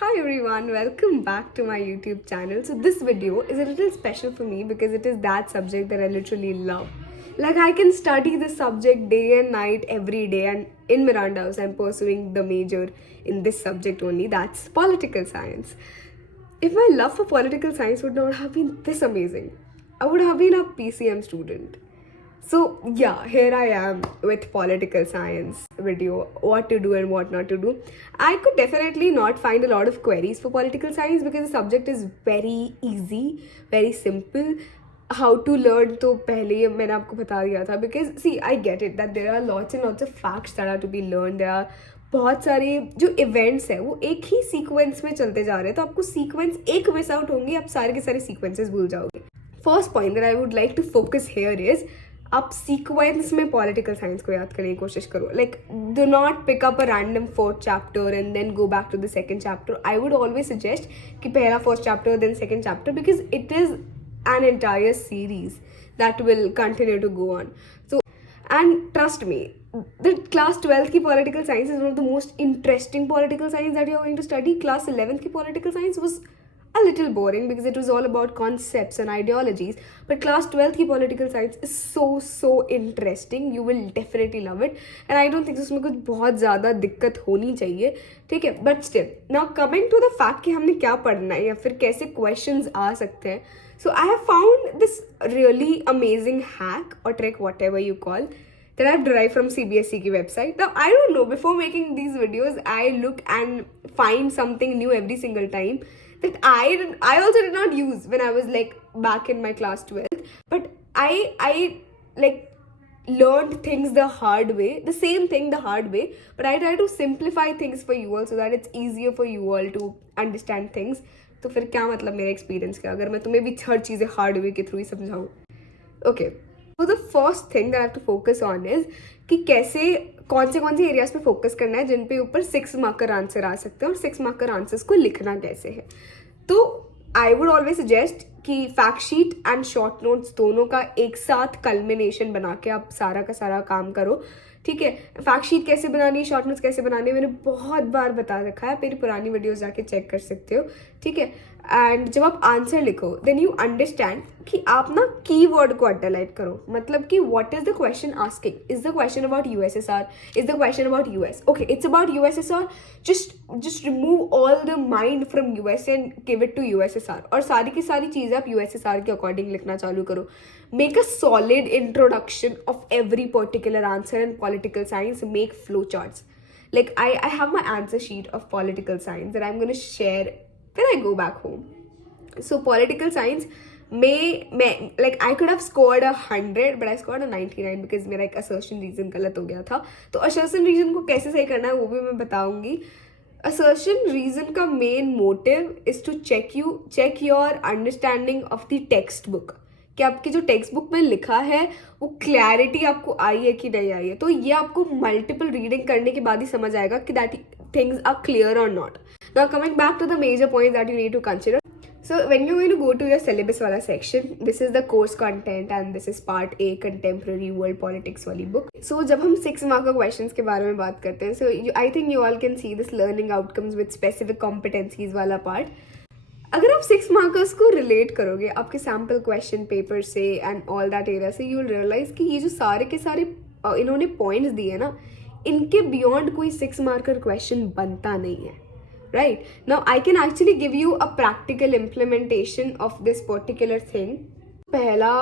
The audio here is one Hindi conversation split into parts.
Hi everyone, welcome back to my YouTube channel. So this video is a little special for me because it is that subject that I literally love. Like I can study this subject day and night every day, and in Miranda House I'm pursuing the major in this subject only, that's political science. If my love for political science would not have been this amazing, I would have been a PCM student. So yeah, here I am with political science video, what to do and what not to do. I could definitely not find a lot of queries for political science because the subject is very easy, very simple. How to learn तो पहले ही मैंने आपको बता दिया था because see I get it that there are lots and lots of facts that are to be learned. There are बहुत सारे जो इवेंट्स है वो एक ही सीक्वेंस में चलते जा रहे हैं, तो आपको सीक्वेंस एक मिस आउट होंगे, आप सारे के सारे सीक्वेंसेस भूल जाओगे. First point that I would like to focus here is आप सीक्वेंस में पॉलिटिकल साइंस को याद करने की कोशिश करो. Like do not pick up a random fourth chapter and then go back to the second chapter. I would always suggest कि पहला first chapter then second chapter because it is an entire series that will continue to go on. So and trust me, the class 12th की political science is one of the most interesting political science that you are going to study. Class 11th की political science was a little boring because it was all about concepts and ideologies, but class 12th की political science is so interesting. You will definitely love it and I don't think उसमें कुछ बहुत ज़्यादा दिक्कत होनी चाहिए, ठीक है. but still, now coming to the fact कि हमने क्या पढ़ना है या फिर कैसे questions आ सकते हैं. So I have found this really amazing hack or trick, whatever you call, that I've derived from CBSE की website. Now I don't know, before making these videos, I look and find something new every single time that I also did not use when I was like back in my class 12th. But I like learned things the hard way, the same thing the hard way, but I try to simplify things for you all so that it's easier for you all to understand things. तो फिर क्या मतलब मेरे एक्सपीरियंस का अगर मैं तुम्हें भी हर चीज़ें हार्ड वे के थ्रू ही समझाऊँ. ओके, तो the first thing that I have to focus on is कि कैसे कौन से एरियाज पे फोकस करना है जिन पे ऊपर 6 मार्कर आंसर आ सकते हैं और 6 मार्कर आंसर्स को लिखना कैसे है. तो आई वुड ऑलवेज सजेस्ट कि fact sheet and short notes दोनों का एक साथ कल्मिनेशन बना के आप सारा का सारा काम करो, ठीक है. फैक्ट शीट कैसे बनानी है, शॉर्ट नोट्स कैसे बनानी है, मैंने बहुत बार बता रखा है, मेरी पुरानी वीडियोस जाके चेक कर सकते हो, ठीक है. एंड जब आप आंसर लिखो देन यू अंडरस्टैंड कि आप ना कीवर्ड को अंडरलाइन करो. मतलब कि what is the question asking. Is the question about USSR, is the question about US, okay it's about USSR, just remove all the mind from US and give it to USSR और सारी की सारी चीज़ें आप यूएसएसआर के अकॉर्डिंग लिखना चालू करो. Make a solid introduction of every particular answer in political science. Make flowcharts. Like I have my answer sheet of political science that I'm going to share when I go back home. So political science may like I could have scored 100 but I scored a 99 because मेरा एक assertion reason गलत हो गया था. तो assertion reason को कैसे सही करना है वो भी मैं बताऊंगी. Assertion reason का main motive is to check your understanding of the textbook. कि आपकी जो टेक्स्ट बुक में लिखा है वो क्लैरिटी आपको आई है कि नहीं आई है. तो ये आपको मल्टीपल रीडिंग करने के बाद ही समझ आएगा कि दैट थिंग्स आर क्लियर और not. Now coming back to the major point that you need to consider. So when you going to go to your syllabus वाला section, this is the course content and this is part A contemporary world politics वाली बुक. सो जब हम 6 मार्क क्वेश्चंस के बारे में बात करते हैं, so I think you all can see this learning outcomes with specific competencies वाला पार्ट. अगर आप 6 मार्कर्स को रिलेट करोगे आपके सैम्पल क्वेश्चन पेपर से एंड ऑल दैट एरिया से, यू विल रियलाइज कि ये जो सारे के सारे इन्होंने पॉइंट्स दिए ना, इनके बियॉन्ड कोई 6 मार्कर क्वेश्चन बनता नहीं है. Right now I can actually give you a practical implementation of this particular thing. पहला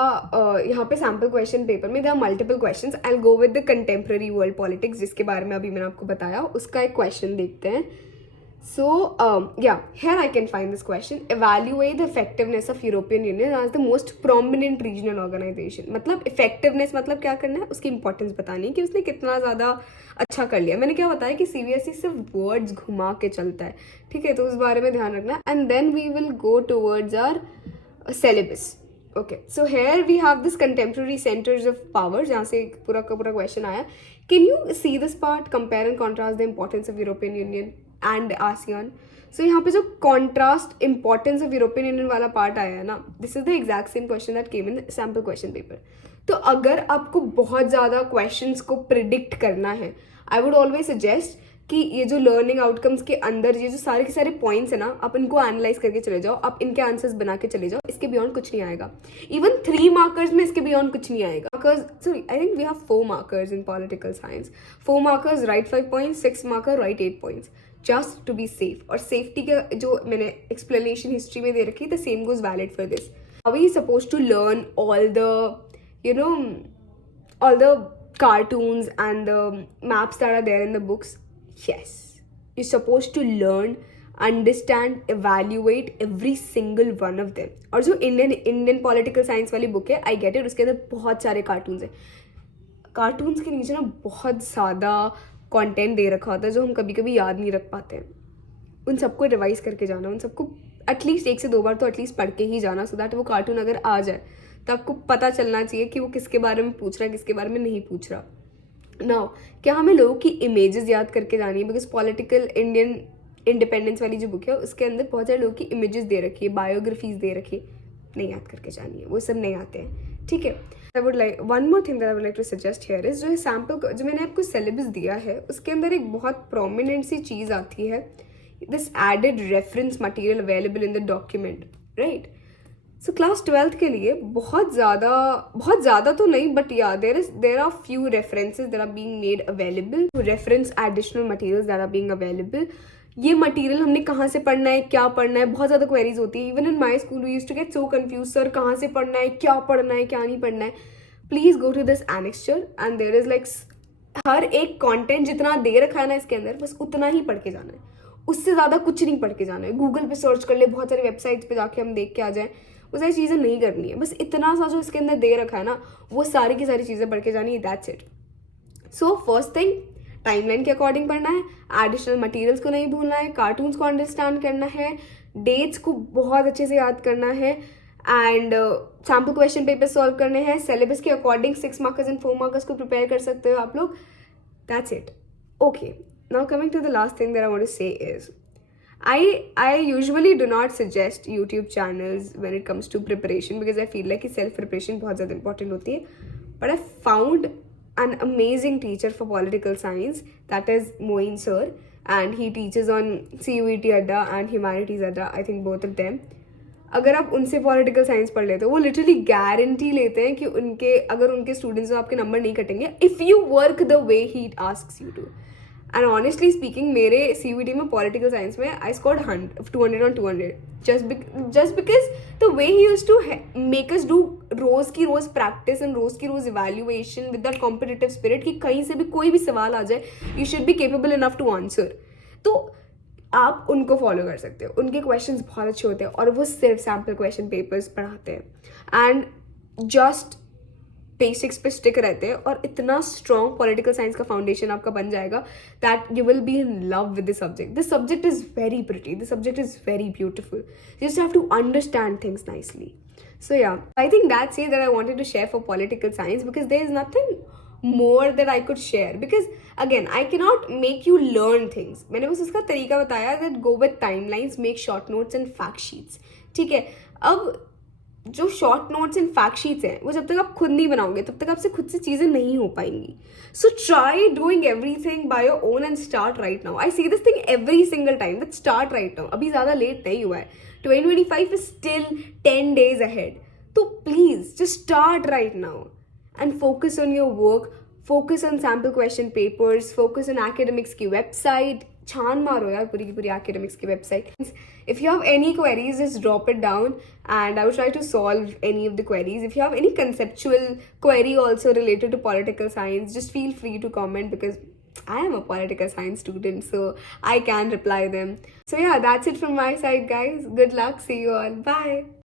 यहाँ पे सैम्पल क्वेश्चन पेपर में there are multiple questions. I will go with the contemporary world politics जिसके बारे में अभी मैंने आपको बताया, उसका एक क्वेश्चन देखते हैं. So, here I can find this question. Evaluate the effectiveness of European Union as the most prominent regional organization. मतलब effectiveness मतलब क्या करना है, उसकी importance बतानी है कि उसने कितना ज़्यादा अच्छा कर लिया. मैंने क्या बताया कि CBSE सिर्फ words घुमा के चलता है, ठीक है, तो उस बारे में ध्यान रखना. And then we will go towards our syllabus. Okay, so here we have this contemporary centers of power जहाँ से पूरा का पूरा question आया. Can you see this part? Compare and contrast the importance of European Union and ASEAN. So यहाँ पे जो contrast importance of European Union वाला पार्ट आया है ना, this is the exact same question that came in sample question paper. तो अगर आपको बहुत ज़्यादा क्वेश्चंस को प्रिडिक्ट करना है, आई वुड ऑलवेज सजेस्ट कि ये जो लर्निंग आउटकम्स के अंदर ये जो सारे के सारे पॉइंट्स है ना, आप इनको एनालाइज करके चले जाओ, आप इनके आंसर्स बना के चले जाओ, इसके बियॉन्ड कुछ नहीं आएगा. इवन 3 मार्कर्स में इसके बियॉन्ड कुछ नहीं आएगा. Because sorry, I think we have 4 markers in political science. 4 markers right 5 points, 6 marker right 8 points, just to be safe. और सेफ्टी का जो मैंने एक्सप्लेनेशन हिस्ट्री में दे रखी, the same goes valid for this. Are we supposed to learn all the, you know, all the cartoons and the maps that are there in the books? Yes. You're supposed to learn, understand, evaluate every single one of them. और जो इंडियन पॉलिटिकल साइंस वाली बुक है, आई गेट इट, उसके अंदर बहुत सारे कार्टून्स हैं. कार्टून्स के नीचे ना बहुत ज़्यादा कंटेंट दे रखा होता है जो हम कभी कभी याद नहीं रख पाते हैं. उन सबको रिवाइज करके जाना, उन सबको एटलीस्ट 1 से 2 बार तो एटलीस्ट पढ़ के ही जाना, सो दैट वो कार्टून अगर आ जाए तो आपको पता चलना चाहिए कि वो किसके बारे में पूछ रहा है, किसके बारे में नहीं पूछ रहा. नाउ क्या हमें लोगों की इमेजेस याद करके जानी है? बिकॉज पॉलिटिकल इंडियन इंडिपेंडेंस वाली जो बुक है उसके अंदर बहुत सारे लोगों की इमेजेस दे रखी है, बायोग्राफीज दे रखी है, नहीं याद करके जानी है, वो सब नहीं आते हैं. ठीक है. I would like one more thing that I would like to suggest here is, जो सैम्पल जो मैंने आपको सिलेबस दिया है उसके अंदर एक बहुत प्रोमिनेंट सी चीज़ आती है, this added reference material available in the document, right? So class 12th के लिए बहुत ज़्यादा तो नहीं, but yeah, there are few references that are being made available, reference additional materials that are being available. ये मटेरियल हमने कहाँ से पढ़ना है, क्या पढ़ना है, बहुत ज़्यादा क्वेरीज होती है. Even in my school we used to get so confuse, sir कहाँ से पढ़ना है, क्या पढ़ना है, क्या नहीं पढ़ना है. Please go to this annexure and there is like हर एक कंटेंट जितना दे रखा है ना इसके अंदर, बस उतना ही पढ़ के जाना है, उससे ज़्यादा कुछ नहीं पढ़ के जाना है. गूगल पे सर्च कर ले, बहुत सारी वेबसाइट्स पे जाके हम देख के आ जाएं, वो सारी चीज़ें नहीं करनी है. बस इतना सा जो इसके अंदर दे रखा है ना, वो सारी की सारी चीज़ें पढ़ के जानी है, that's it. So first thing, timeline के अकॉर्डिंग पढ़ना है, एडिशनल मटेरियल्स को नहीं भूलना है, कार्टून्स को अंडरस्टैंड करना है, डेट्स को बहुत अच्छे से याद करना है, and sample question paper solve करने हैं. सिलेबस के अकॉर्डिंग 6 मार्कर्स एंड 4 मार्कर्स को प्रिपेयर कर सकते हो आप लोग. That's it. Okay. Now coming to the last thing that I want to say is, I usually do not suggest YouTube channels when it comes to preparation because I feel like self preparation बहुत ज़्यादा important होती है. But I found an amazing teacher for political science, that is Moin sir, and he teaches on CUET Adda and Humanities Adda, I think both of them. अगर आप उनसे पॉलिटिकल साइंस पढ़ लेते हो, वो लिटरली गारंटी लेते हैं कि अगर उनके स्टूडेंट्स तो आपके नंबर नहीं कटेंगे if you work the way he asks you to. And honestly speaking, मेरे CUET में पॉलिटिकल साइंस में I scored 200 on 200 just because the way he used to make us do रोज की रोज प्रैक्टिस एंड रोज की रोज evaluation with that competitive spirit कि कहीं से भी कोई भी सवाल आ जाए, you should be capable enough to answer. तो आप उनको फॉलो कर सकते हो, उनके क्वेश्चंस बहुत अच्छे होते हैं और वो सिर्फ सैम्पल क्वेश्चन पेपर्स पढ़ाते हैं एंड जस्ट बेसिक्स पे स्टिक रहते हैं और इतना स्ट्रॉन्ग पॉलिटिकल साइंस का फाउंडेशन आपका बन जाएगा that you will be in love with this subject. This subject is very pretty, this subject is very beautiful. You just have to understand things nicely. So yeah, I think that's it that I wanted to share for political science because there is nothing more that I could share because again I cannot make you learn things. मैंने बस उसका तरीका बताया that go with timelines, make short notes and fact sheets. ठीक है. अब जो short notes and fact sheets हैं वो जब तक आप खुद नहीं बनाओगे तब तक आपसे खुद से चीज़ें नहीं हो पाएंगी. So try doing everything by your own and start right now. I see this thing every single time that start right now. अभी ज़्यादा लेट नहीं हुआ है. 2025 इज स्टिल 10 days ahead. तो please just start right now and focus on your work, focus on sample question papers, focus on academics की वेबसाइट. छान मारो यार पूरी की पूरी academics की website. If you have any queries, just drop it down and I will try to solve any of the queries. If you have any conceptual query also related to political science, just feel free to comment because I am a political science student, so I can reply them. So yeah, that's it from my side, guys. Good luck. See you all. Bye.